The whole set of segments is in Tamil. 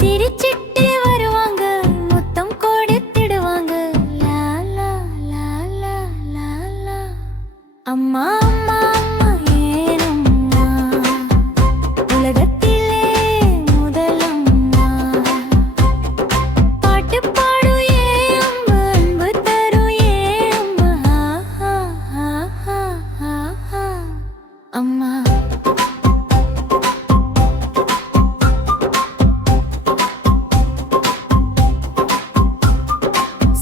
சிரிச்சிட்டு வருவாங்க, முத்தம் கொடுத்திடுவாங்க. லா லா லா லா லா லா. அம்மா அம்மா அம்மா ஏனம்மா, உலகத்திலே முதலம்மா. பாட்டு பாடும் ஏன் அம்மா, அன்பு தரும் ஏன் அம்மா. ஹா ஹா ஹா ஹா ஹா. அம்மா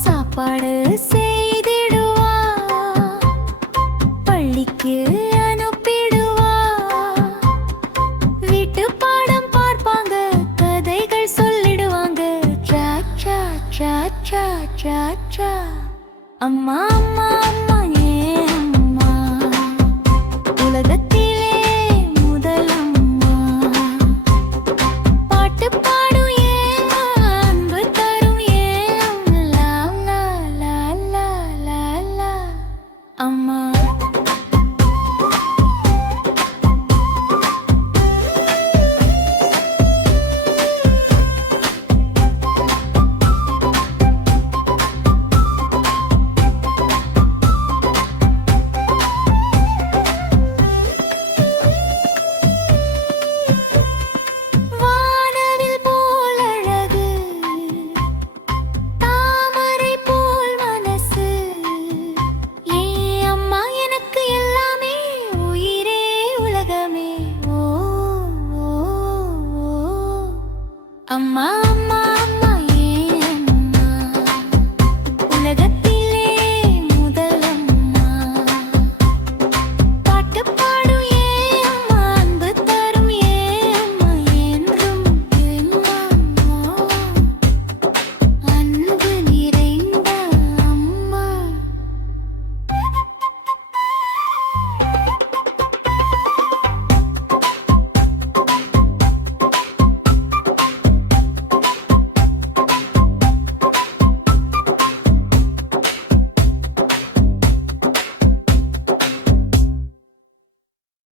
சாப்பாடு செய்திடுவா, பள்ளிக்கு அனுப்பிடுவா. வீட்டு பாடம் பார்ப்பாங்க, கதைகள் சொல்லிடுவாங்க. Draw draw draw draw draw draw. அம்மா அம்மா அம்மா ஏன் அம்மா, உலகத்திலே முதலம்மா. பாட்டு பாடும் ஏன் அன்பு தரும் ஏன். லா லா லா லா லா லா. அம்மா வானவில் போல் அழகு, தாமரை போல் மனசு. ஏன் அம்மா எனக்கு எல்லாமே, உயிரே உலகமே. ஓ ஓ ஓ. அம்மா அம்மா